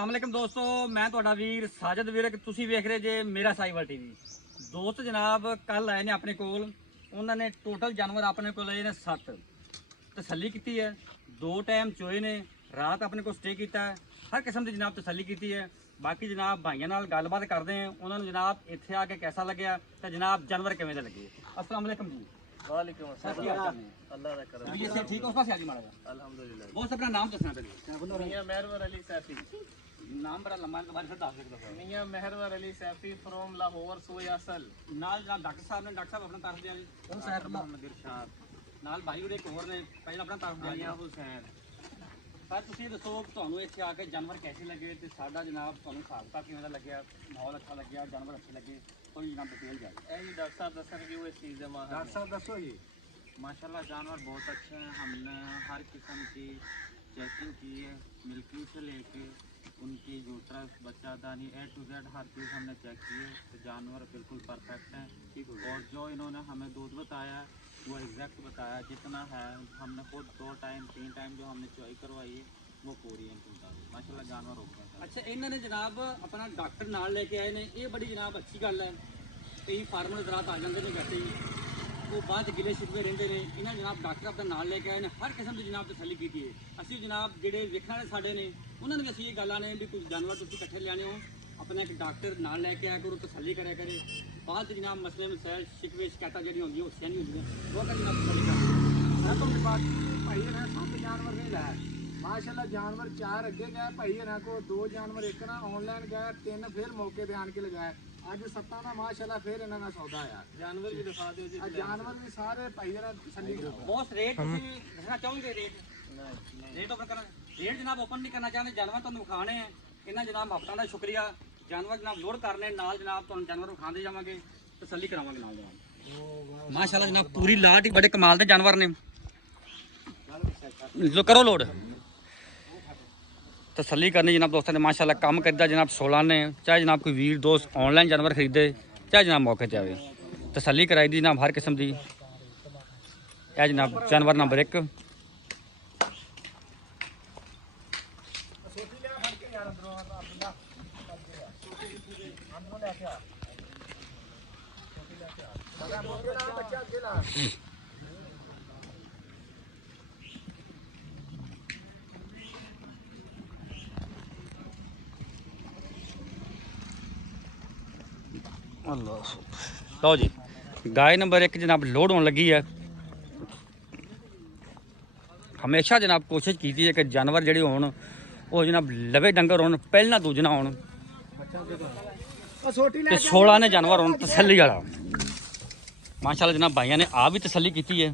अस्सलामुअलैकुम दोस्तों, मैं ਤੁਹਾਡਾ ਵੀਰ ਸਾਜਦ ਵੀਰ ਤੁਸੀਂ ਵੇਖ ਰਹੇ ਜੇ ਮੇਰਾ ਸਾਈਵਾਲ ਟੀਵੀ। ਦੋਸਤ ਜਨਾਬ ਕੱਲ ਆਏ ਨੇ ਆਪਣੇ ਕੋਲ, ਉਹਨਾਂ ਨੇ ਟੋਟਲ ਜਾਨਵਰ ਆਪਣੇ ਕੋਲ ਆਏ ਨੇ 7। ਤਸੱਲੀ ਕੀਤੀ ਹੈ, 2 ਟਾਈਮ ਚੋਏ ਨੇ, ਰਾਤ ਆਪਣੇ ਕੋਲ ਸਟੇ ਕੀਤਾ ਹੈ, ਹਰ ਕਿਸਮ ਦੀ ਜਨਾਬ ਤਸੱਲੀ ਕੀਤੀ ਹੈ। ਬਾਕੀ ਜਨਾਬ ਭਾਈਆਂ ਨਾਲ ਗੱਲਬਾਤ ਕਰਦੇ हैं, ਉਹਨਾਂ ਨੂੰ ਜਨਾਬ ਇੱਥੇ ਆ ਕੇ कैसा ਲੱਗਿਆ ਤੇ ਜਨਾਬ ਜਾਨਵਰ ਕਿਵੇਂ ਦੇ ਲੱਗੇ। अस्सलामुअलैकुम जी। वालेकुम अस्सलाम। अल्लाह दा करम। ये से ठीक हो, उस पास आ जी माड़ा जा। अल्हम्दुलिल्लाह। बहुत अपना नाम दसना पहले। मियां मेहरवर अली सैफी। नाम बड़ा लंबा है, दोबारा से दस दो। मियां मेहरवर अली सैफी फ्रॉम लाहौर सोई असल। नाल जनाब डॉक्टर साहब ने, डॉक्टर साहब अपना तारफ दिया जी। उन साहब मोहम्मद इरशाद नाल भाई और एक और ने पहले अपना तारफ दिया आलिया हुसैन। सर ਤੁਸੀਂ ਦੱਸੋ ਤੁਹਾਨੂੰ ਇੱਥੇ ਆ ਕੇ ਜਾਨਵਰ कैसे ਲੱਗੇ ਤੇ ਸਾਡਾ ਜਨਾਬ ਤੁਹਾਨੂੰ ਹਿਸਾਬ ਕਿਵੇਂ ਦਾ ਲੱਗਿਆ, ਮਾਹੌਲ ਅੱਛਾ ਲੱਗਿਆ, ਜਾਨਵਰ ਅੱਛੇ ਲੱਗੇ, ਕੋਈ ਜਨਾਬ डिटेल जाए। ए जी डॉक्टर साहब दसनगे वो चीज़ है मां। डॉक्टर साहब दसो जी। माशाल्लाह जानवर बहुत अच्छे हैं। हमने हर किस्म की चेकिंग की है, मिल्किंग से लेके उनकी यूट्रस बच्चा दानी A to Z हर चीज़ हमने चेक की है। तो जानवर बिल्कुल परफेक्ट हैं। और जो इन्होंने हमें दूध बताया वो एग्जैक्ट बताया, जितना है हमने खुद 2 टाइम 3 टाइम जो हमने चॉइस करवाई है वो पूरी है इनके मुताबिक। माशाल्लाह जानवर हो गया। ਅੱਛਾ ਇਹਨਾਂ ਨੇ ਜਨਾਬ ਆਪਣਾ ਡਾਕਟਰ ਨਾਲ ਲੈ ਕੇ ਆਏ ਨੇ, ਇਹ ਬੜੀ ਜਨਾਬ ਅੱਛੀ ਗੱਲ ਹੈ। ਕਈ ਫਾਰਮਰ ਜ਼ਰਾਤ ਆ ਜਾਂਦੇ ਨੇ ਵੈਸੇ ਹੀ, ਉਹ ਬਾਅਦ 'ਚ ਗਿਲੇ ਸ਼ਿਕਵੇ ਰਹਿੰਦੇ ਨੇ। ਇਹਨਾਂ ਜਨਾਬ ਡਾਕਟਰ ਆਪਣੇ ਨਾਲ ਲੈ ਕੇ ਆਏ ਨੇ, ਹਰ ਕਿਸਮ ਦੀ ਜਨਾਬ ਤਸੱਲੀ ਕੀਤੀ ਹੈ। ਅਸੀਂ ਜਨਾਬ ਜਿਹੜੇ ਵੇਖਣ ਵਾਲੇ ਸਾਡੇ ਨੇ ਉਹਨਾਂ ਨੂੰ ਵੀ ਅਸੀਂ ਇਹ ਗੱਲਾਂ ਨੇ ਵੀ ਕੁਝ ਜਾਨਵਰ ਤੁਸੀਂ ਇਕੱਠੇ ਲਿਆਣੇ ਹੋ, ਆਪਣਾ ਇੱਕ ਡਾਕਟਰ ਨਾਲ ਲੈ ਕੇ ਆਇਆ ਕਰੋ, ਤਸੱਲੀ ਕਰਿਆ ਕਰੇ। ਬਾਅਦ 'ਚ ਜਨਾਬ ਮਸਲੇ ਮਸਾਇਲ ਸ਼ਿਕਵੇ ਸ਼ਿਕਾਇਤਾਂ ਜਿਹੜੀਆਂ ਹੁੰਦੀਆਂ ਉਹ ਨਹੀਂ ਹੁੰਦੀਆਂ, ਉਹ ਤਾਂ ਜਨਾਬ ਤਸੱਲੀ ਕਰਦੇ। मैं तो बात भाई ने 7 जानवर नहीं लाया माशाल्लाह। जानवर 4 अगे गए भाई ने को, 2 जानवर एक ना ऑनलाइन गए, 3 फिर मौके पे आन के लगाए। अज 7 का माशाल्लाह फिर इन्हों का सौदा आया। जानवर भी दिखा दो जी। जानवर भी सारे भाई ने तसल्ली कराओ। बॉस रेट ਤੁਸੀਂ ਦੱਸਣਾ ਚਾਹੋਗੇ? रेट ओपन करना, रेट जनाब ओपन नहीं करना चाहते, जानवर ਤੁਹਾਨੂੰ ਵਿਖਾਣੇ ਆ। ਇਹਨਾਂ ਜਨਾਬ ਹਫਤਾਂ ਦਾ ਸ਼ੁਕਰੀਆ। जानवर जनाब लोड करने नाल जनाब ਤੁਹਾਨੂੰ जानवर ਵਿਖਾਉਂਦੇ ਜਾਵਾਂਗੇ, ਤਸੱਲੀ ਕਰਾਵਾਂਗੇ ਨਾਲ जनाब। माशाल्लाह जनाब पूरी लाट ही बड़े कमाल के जानवर ने। जो करो लोड तसल्ली करनी जनाब दोस्तों ने। माशाल्लाह काम करता जनाब 16 ने। चाहे जनाब कोई वीर दोस्त ऑनलाइन जानवर खरीदे, चाहे जनाब मौके पर आए, तसल्ली कराई दी जनाब हर किस्म की। यह जनाब जानवर नंबर 1। लो जी गाय नंबर 1 जनाब लोड होने लगी है। हमेशा जनाब कोशिश की है कि जानवर ਜਿਹੜੇ ਹੋਣ ਉਹ जनाब लवे डंगर होਣ, ਪਹਿਲਾਂ ਦੂਜਾ ਨਾ ਹੋਣ ਤੇ 16 ਨੇ जानवर ਹੋਣ तसल्ली वाला। माशाल्लाह जनाब भाइयों ने आप भी तसल्ली की है,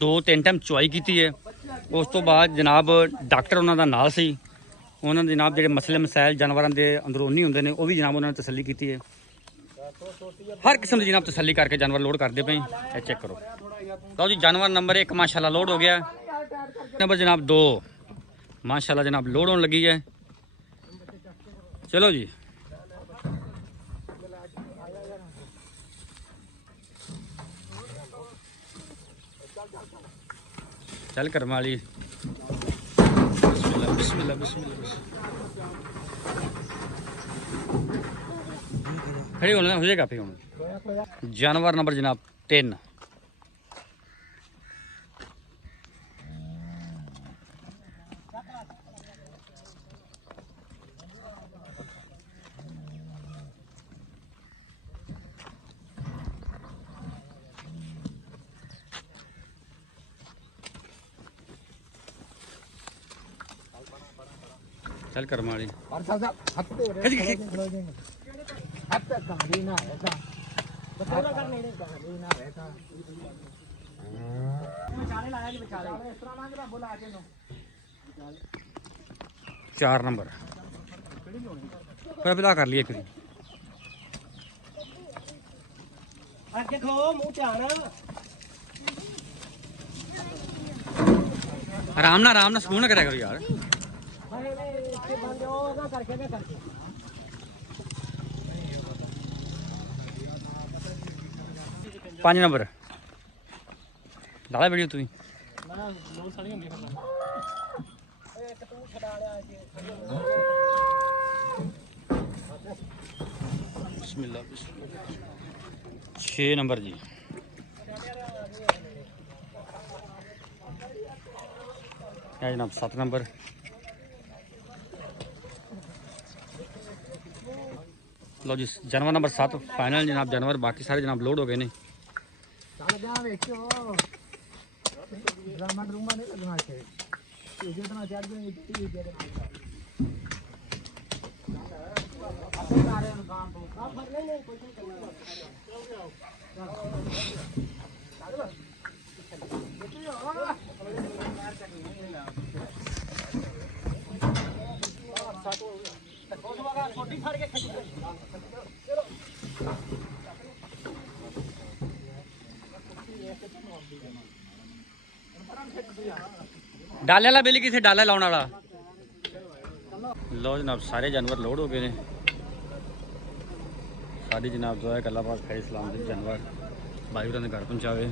2-3 टाइम चुआई की है। उस तो बाद जनाब डॉक्टर उन्होंने नाल सी, उन्होंने जनाब जो मसले मसाइल जानवरों के अंदरूनी होंगे ने वो भी जनाब उन्होंने तसल्ली की है। हर किस्म की जनाब तसल्ली करके जानवर लोड करते पे। चेक करो तो जी जानवर नंबर 1 माशाल्लाह लोड हो गया। नंबर जनाब 2 माशाल्लाह जनाब लोड होने लगी है। चलो जी चल कर माली। बिस्मिल्लाह बिस्मिल्लाह बिस्मिल्लाह। खड़ी होना हो जाएगा फिर। जानवर नंबर जनाब 3। चल कर माली। चार नंबर फिर कर लिए फिर आराम ना सुकून करा करो यार। 5 नंबर डाला वीडियो तुम्हें लोड सारी होंगी। बिस्मिल्लाह 6 नंबर जी। है जनाब 7 नंबर। लो जी जानवर नंबर 7 फाइनल जनाब जानवर, बाकी सारे जनाब लोड हो गए ने। ਚੱਲ ਜਾ ਵੇਖਿਓ ਡਰਾਮਾ ਡਰੂਮਾ ਨਹੀਂ ਲੱਗਣਾ ਇੱਥੇ ਇਹ ਜਿਹਾ ਚੜ ਗਏ ਇੱਥੇ ਦੇ ਨਾਲ ਆਪੇ ਸਾਰਿਆਂ ਨੂੰ ਕੰਮ ਤੋਂ ਆ ਫੜ ਨਹੀਂ ਕੋਈ ਨਹੀਂ ਕਰਨਾ ਛੋਟੀ ਫੜ ਕੇ ਖਿੱਚ डाले वाला बिल किथे डाला लाने वाला। लो जनाब सारे जानवर लोड हो गए ने। सारी जनाब जो है अल्लाह पाक खैर सलामत जानवर भाई घर पहुँचावे।